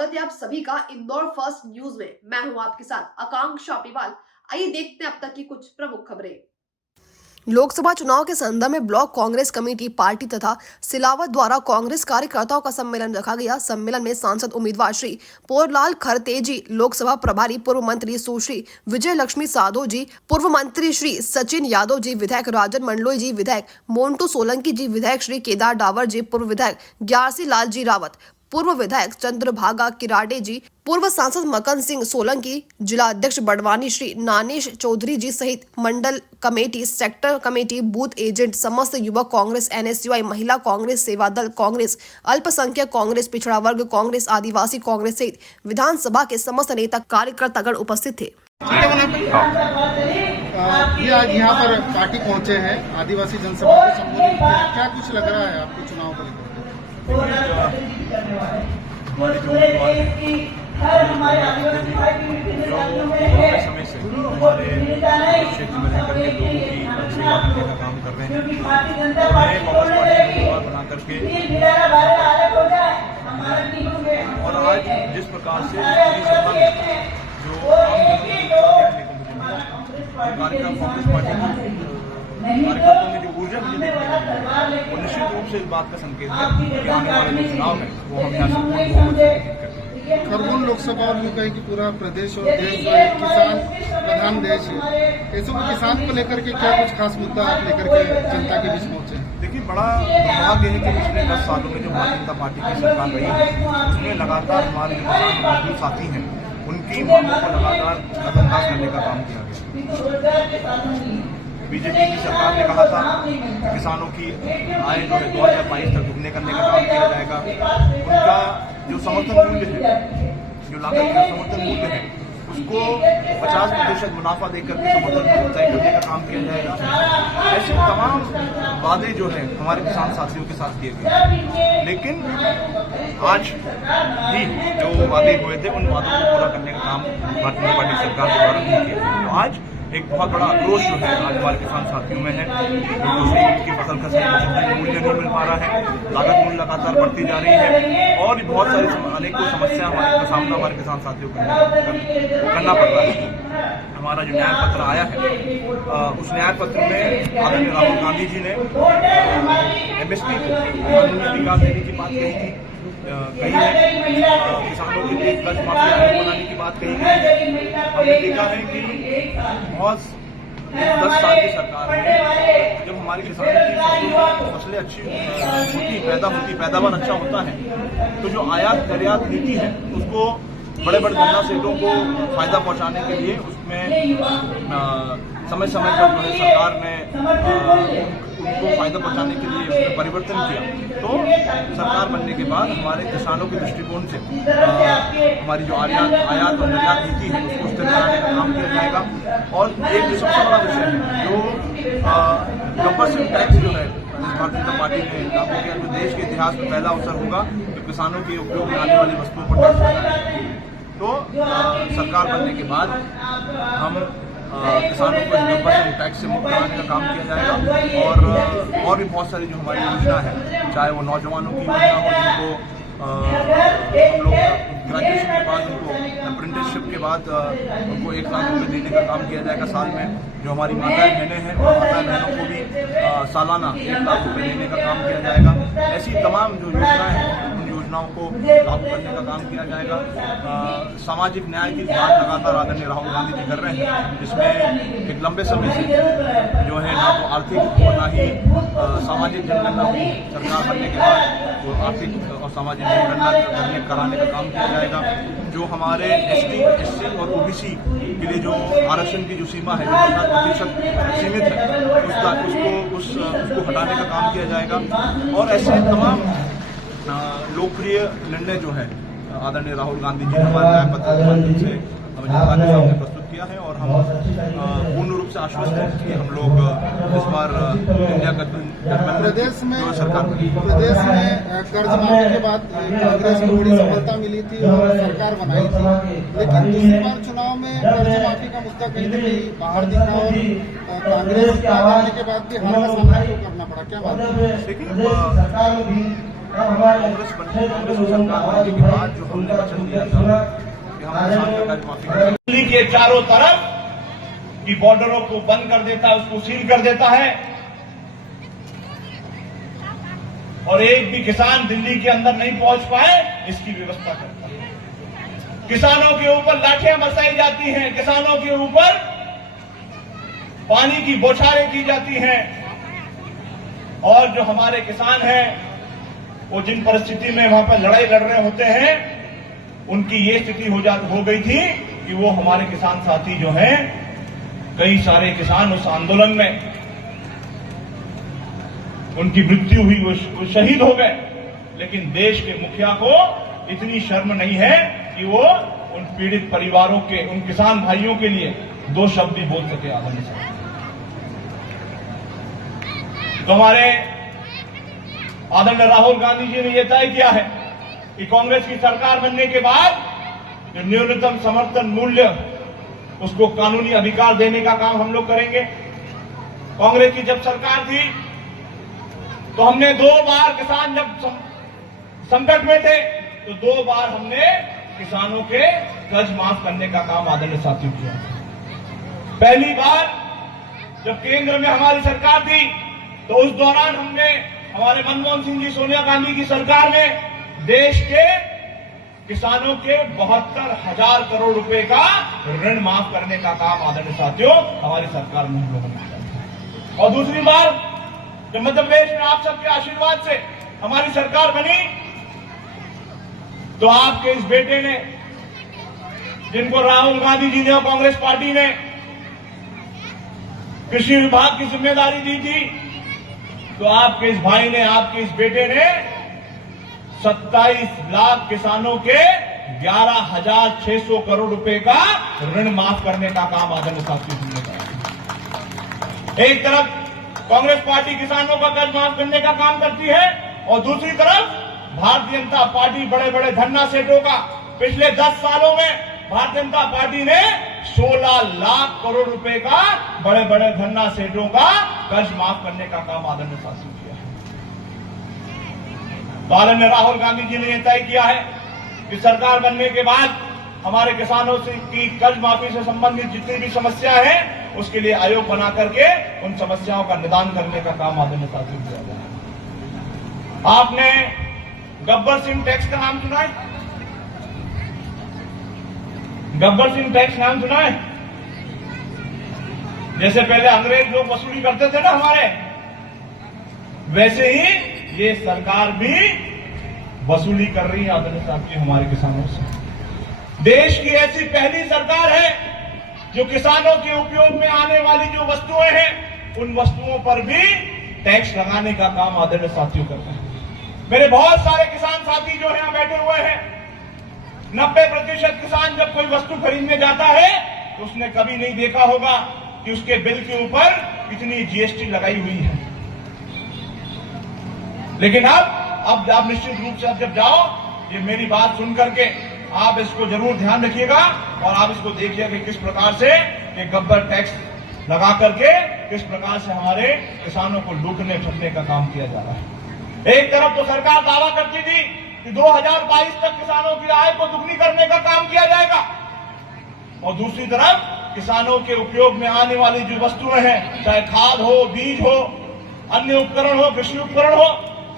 स्वागत है आप सभी का इंदौर फर्स्ट न्यूज में। मैं हूं आपके साथ आकांक्षा पिवाल। आइए देखते हैं अब तक की कुछ प्रमुख खबरें। लोकसभा चुनाव के संदर्भ में ब्लॉक कांग्रेस कमेटी पार्टी तथा सिलावट द्वारा कांग्रेस कार्यकर्ताओं का सम्मेलन रखा गया। सम्मेलन में सांसद उम्मीदवार श्री पोरलाल खरतेजी, लोकसभा प्रभारी पूर्व मंत्री सुश्री विजय लक्ष्मी साधो जी, पूर्व मंत्री श्री सचिन यादव जी, विधायक राजन मंडलोई जी, विधायक मोन्टू सोलंकी जी, विधायक श्री केदार डावर जी, पूर्व विधायक ग्यारसी लाल जी रावत, पूर्व विधायक चंद्रभागा किराडे जी, पूर्व सांसद मकन सिंह सोलंकी, जिला अध्यक्ष बड़वानी श्री नानेश चौधरी जी सहित मंडल committee, sector committee, booth agent, समस्त युवक कांग्रेस, एनएसयूआई, महिला कांग्रेस, सेवा दल कांग्रेस, अल्पसंख्यक कांग्रेस, पिछड़ा वर्ग कांग्रेस, आदिवासी कांग्रेस सहित विधानसभा के समस्त नेता कार्यकर्तागण उपस्थित थे। ये आज यहाँ पर पार्टी पहुँचे हैं, आदिवासी जनसभा को संबोधित किया। क्या कुछ लग रहा है आपको चुनाव को लेकर? हमारे जो उम्मीदवार समय से हमारे क्षेत्र में रहकर के लोगों की सेवा करने का काम कर रहे हैं, उन्हें कांग्रेस पार्टी का उम्मीदवार बना करके और आज जिस प्रकार से पूरी सभा में जो कार्यक्रम कांग्रेस पार्टी की कार्यकर्ताओं में जो ऊर्जा मुझे देखने को मिली, वो निश्चित रूप से इस बात का संकेत है कि आने वाले जो चुनाव है वो हम यहाँ से पूर्ण बहुमत से जीत करेंगे। खरगोन लोकसभा और यूँ कहें कि पूरा प्रदेश और देश जो है किसान प्रधान देश है, ऐसे में किसान को लेकर के क्या कुछ खास मुद्दा आप लेकर के जनता के बीच पहुँचे? देखिए, बड़ा दुर्भाग्य है कि पिछले 10 सालों में जो भारतीय जनता पार्टी की सरकार रही है उसमें लगातार हमारे जो किसान मजदूर साथी हैं उनकी मांगों को लगातार नजरअंदाज करने का काम किया गया। बीजेपी की सरकार ने कहा था कि किसानों की आय जो है 2022 तक दुगने करने का काम किया जाएगा। उनका जो समर्थन मूल्य है, जो लागत का समर्थन मूल्य है, उसको 50% मुनाफा देकर के समर्थन तय करने का काम किया जाएगा। ऐसे तमाम वादे जो है हमारे किसान साथियों के साथ किए गए, लेकिन आज भी जो वादे हुए थे उन वादों को पूरा करने का काम भारतीय जनता पार्टी सरकार के द्वारा नहीं किया। तो आज एक बहुत बड़ा आक्रोश जो है आज हमारे किसान साथियों में है, उनको सही उनकी फसल का सही मूल्य नहीं मिल पा रहा है, लागत मूल्य लगातार बढ़ती जा रही है और भी बहुत सारी अनेकों समस्या हमारे सामना हमारे किसान साथियों को करना पड़ रहा है। हमारा जो न्याय पत्र आया है उस न्याय पत्र में आदरणीय राहुल गांधी जी ने एमएसपी को कानूनी अधिकार देने की बात कही थी, कही है, किसानों के लिए कर्ज माफी आयोग बनाने की बात कही गई। हमने देखा है कि बहुत 10 साल की सरकार में जब हमारे किसानों की फसलें अच्छी होती, पैदावार अच्छा होता है, तो जो आयात निर्यात नीति है उसको बड़े बड़े गन्ना सेठों को फायदा पहुंचाने के लिए उसमें समय समय पर जो है सरकार ने उनको फायदा पहुंचाने के लिए उसमें परिवर्तन किया। तो सरकार बनने के बाद हमारे किसानों के दृष्टिकोण से हमारी जो आयात और निर्यात नीति है उसको स्थिर कराने का काम किया जाएगा। और एक जो सबसे बड़ा विषय है जो कंपल्सरी टैक्स जो है भारतीय जनता पार्टी ने लागू किया, जो देश के इतिहास में पहला अवसर होगा तो किसानों के उपयोग में आने वाली वस्तुओं पर टैक्स लगाएगा। तो सरकार बनने के बाद हम किसानों को कंपल्सरी टैक्स से मुक्त कराने का काम किया जाएगा और भी बहुत सारी जो हमारी योजना है, चाहे वो नौजवानों की योजना हो जिनको हम लोग ग्रेजुएशन के बाद उनको अप्रेंटिसशिप के बाद उनको 1 लाख रुपये देने का काम किया जाएगा साल में। जो हमारी माताएं बहनें हैं और माताएं बहनों को भी सालाना 1 लाख रुपये देने का काम किया जाएगा। ऐसी तमाम जो योजनाएं हैं उन योजनाओं को लागू करने का काम किया जाएगा। सामाजिक न्याय की बात लगातार आदरणीय राहुल गांधी जी कर रहे हैं, जिसमें एक लंबे समय से जो है ना तो आर्थिक और ना ही सामाजिक जनगणना हुई। सरकार बनने के बाद जो आर्थिक और सामाजिक जनगणना कराने का काम किया जाएगा। जो हमारे एसटी, एससी और ओबीसी के लिए जो आरक्षण की जो सीमा है, जो 50% सीमित है, उसको हटाने का काम किया जाएगा। और ऐसे तमाम लोकप्रिय निर्णय जो है आदरणीय राहुल गांधी जी ने हमारे न्याय पत्र के माध्यम से हमें जनता के सामने प्रस्तुत किया है और हम पूर्ण रूप से आश्वस्त हैं कि हम लोग इस बार इंडिया गठबंधन प्रदेश में सरकार प्रदेश में कर्ज माफी के बाद कांग्रेस को बड़ी सफलता मिली थी और सरकार बनाई थी, लेकिन दूसरी बार चुनाव में कर्ज माफी का मुद्दा कहीं न कहीं बाहर दिखा और कांग्रेस के आने के बाद भी हार का सामना क्यों करना पड़ा? क्या बात है? देखिए, कांग्रेस की सरकार बनने के बाद जो हमने वचन दिया था कि हम किसान का कर्ज माफी करेंगे। दिल्ली के चारों तरफ की बॉर्डरों को बंद कर देता है, उसको सील कर देता है और एक भी किसान दिल्ली के अंदर नहीं पहुंच पाए इसकी व्यवस्था करता है। किसानों के ऊपर लाठियां बरसाई जाती हैं, किसानों के ऊपर पानी की बौछारें की जाती हैं और जो हमारे किसान हैं वो जिन परिस्थिति में वहां पर लड़ाई लड़ रहे होते हैं उनकी ये स्थिति हो गई थी कि वो हमारे किसान साथी जो हैं, कई सारे किसान उस आंदोलन में उनकी मृत्यु हुई, वो शहीद हो गए। लेकिन देश के मुखिया को इतनी शर्म नहीं है कि वो उन पीड़ित परिवारों के, उन किसान भाइयों के लिए दो शब्द भी बोल सके आदरणीय साहब। तो हमारे आदरणीय राहुल गांधी जी ने यह तय किया है कि कांग्रेस की सरकार बनने के बाद जो न्यूनतम समर्थन मूल्य उसको कानूनी अधिकार देने का काम हम लोग करेंगे। कांग्रेस की जब सरकार थी तो हमने 2 बार किसान जब संकट में थे तो 2 बार हमने किसानों के कर्ज माफ करने का काम आदरणीय साथियों किया। पहली बार जब केंद्र में हमारी सरकार थी तो उस दौरान हमने हमारे मनमोहन सिंह जी, सोनिया गांधी की सरकार में देश के किसानों के 72,000 करोड़ रुपए का ऋण माफ करने का काम आदरणीय साथियों हमारी सरकार में हम लोगों ने किया। और दूसरी बार जब मध्य प्रदेश में आप सबके आशीर्वाद से हमारी सरकार बनी तो आपके इस बेटे ने, जिनको राहुल गांधी जी ने और कांग्रेस पार्टी ने कृषि विभाग की जिम्मेदारी दी थी, तो आपके इस भाई ने, आपके इस बेटे ने 27 लाख किसानों के 11,600 करोड़ रुपए का ऋण माफ करने का काम आदरणीय साथियों ने किया। एक तरफ कांग्रेस पार्टी किसानों का कर्ज माफ करने का काम करती है और दूसरी तरफ भारतीय जनता पार्टी बड़े बड़े धन्ना सेठों का, पिछले 10 सालों में भारतीय जनता पार्टी ने 16 लाख करोड़ रुपए का बड़े बड़े धन्ना सेठों का कर्ज माफ करने का काम आदरणीय साथियों किया है। आदरणीय राहुल गांधी जी ने यह तय किया है कि सरकार बनने के बाद हमारे किसानों से की कर्ज माफी से संबंधित जितनी भी समस्या है उसके लिए आयोग बना करके उन समस्याओं का निदान करने का काम आदरणीय साथियों किया जाए। आपने गब्बर सिंह टैक्स का नाम सुना है? गब्बर सिंह टैक्स नाम सुना है? जैसे पहले अंग्रेज लोग वसूली करते थे ना हमारे, वैसे ही ये सरकार भी वसूली कर रही है आदरणीय साथियों हमारे किसानों से। देश की ऐसी पहली सरकार है जो किसानों के उपयोग में आने वाली जो वस्तुएं हैं उन वस्तुओं पर भी टैक्स लगाने का काम आदरणीय साथियों करते हैं। मेरे बहुत सारे किसान साथी जो यहां बैठे हुए हैं, 90% किसान जब कोई वस्तु खरीदने जाता है तो उसने कभी नहीं देखा होगा कि उसके बिल के ऊपर कितनी जीएसटी लगाई हुई है। लेकिन अब आप निश्चित रूप से अब जब जाओ, ये मेरी बात सुन करके आप इसको जरूर ध्यान रखिएगा और आप इसको देखिएगा कि किस प्रकार से ये गब्बर टैक्स लगा करके किस प्रकार से हमारे किसानों को लूटने ठगने का काम किया जा रहा है। एक तरफ तो सरकार दावा करती थी कि 2022 तक किसानों की आय को दुगनी करने का काम किया जाएगा और दूसरी तरफ किसानों के उपयोग में आने वाली जो वस्तुएं हैं, चाहे खाद हो, बीज हो, अन्य उपकरण हो, कृषि उपकरण हो,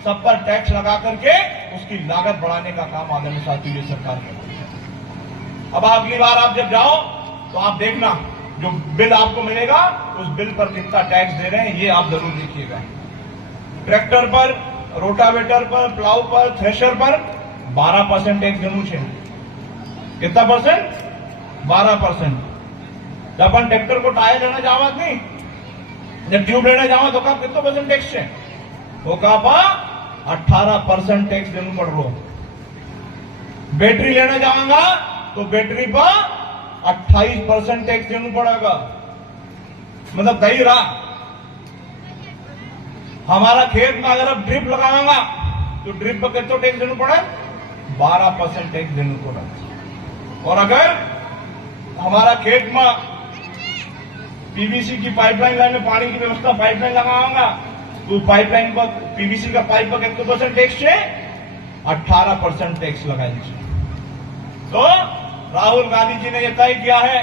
सब पर टैक्स लगा करके उसकी लागत बढ़ाने का काम आदरणीय साथियों ये सरकार कर रही है। अब अगली बार आप जब जाओ तो आप देखना जो बिल आपको मिलेगा उस बिल पर कितना टैक्स दे रहे हैं ये आप जरूर देखिएगा। ट्रैक्टर पर, रोटावेटर पर, प्लाउ पर, थ्रेशर पर 12% टैक्स देना चाहिए। कितना परसेंट? 12%। जब अपन ट्रैक्टर को टायर लेना जावा नहीं, जब ट्यूब लेना जावा तो कहा कितना परसेंट टैक्स है? तो कहा 18% टैक्स देना पड़ रो। बैटरी लेना जाऊंगा तो बैटरी पर 28% टैक्स देना पड़ेगा। मतलब दही रहा। हमारा खेत में अगर अब ड्रिप लगाऊंगा तो ड्रिप पर कितना टैक्स देना पड़े? 12% टैक्स देना पड़ेगा। और अगर हमारा खेत में पीवीसी की पाइपलाइन लाइन में पानी की व्यवस्था पाइपलाइन लगाऊंगा तो पाइपलाइन पर, पीवीसी का पाइप पर कितना % टैक्स है? 18% टैक्स लगाए जिसमें। तो राहुल गांधी जी ने यह तय किया है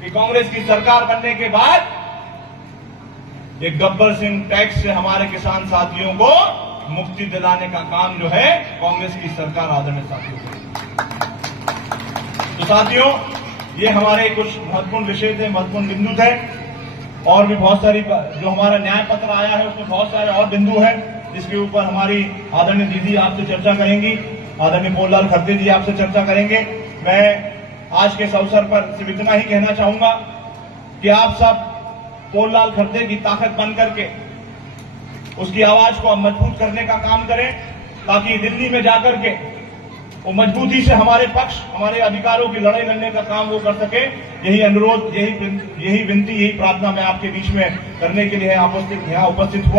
कि कांग्रेस की सरकार बनने के बाद ये गब्बर सिंह टैक्स से हमारे किसान साथियों को मुक्ति दिलाने का काम जो है कांग्रेस की सरकार आदरणीय साथियों को। तो साथियों, ये हमारे कुछ महत्वपूर्ण विषय थे, महत्वपूर्ण बिंदु थे, और भी बहुत सारी जो हमारा न्याय पत्र आया है उसमें बहुत सारे और बिंदु हैं जिसके ऊपर हमारी आदरणीय दीदी आपसे चर्चा करेंगी, आदरणीय पोललाल खड़गे जी आपसे चर्चा करेंगे। मैं आज के इस अवसर पर सिर्फ इतना ही कहना चाहूंगा कि आप सब पोललाल खड़गे की ताकत बन करके उसकी आवाज को मजबूत करने का काम करें, ताकि दिल्ली में जाकर के वो मजबूती से हमारे पक्ष, हमारे अधिकारों की लड़ाई लड़ने का काम वो कर सके। यही अनुरोध, यही विनती, यही प्रार्थना मैं आपके बीच में करने के लिए यहाँ उपस्थित हुआ।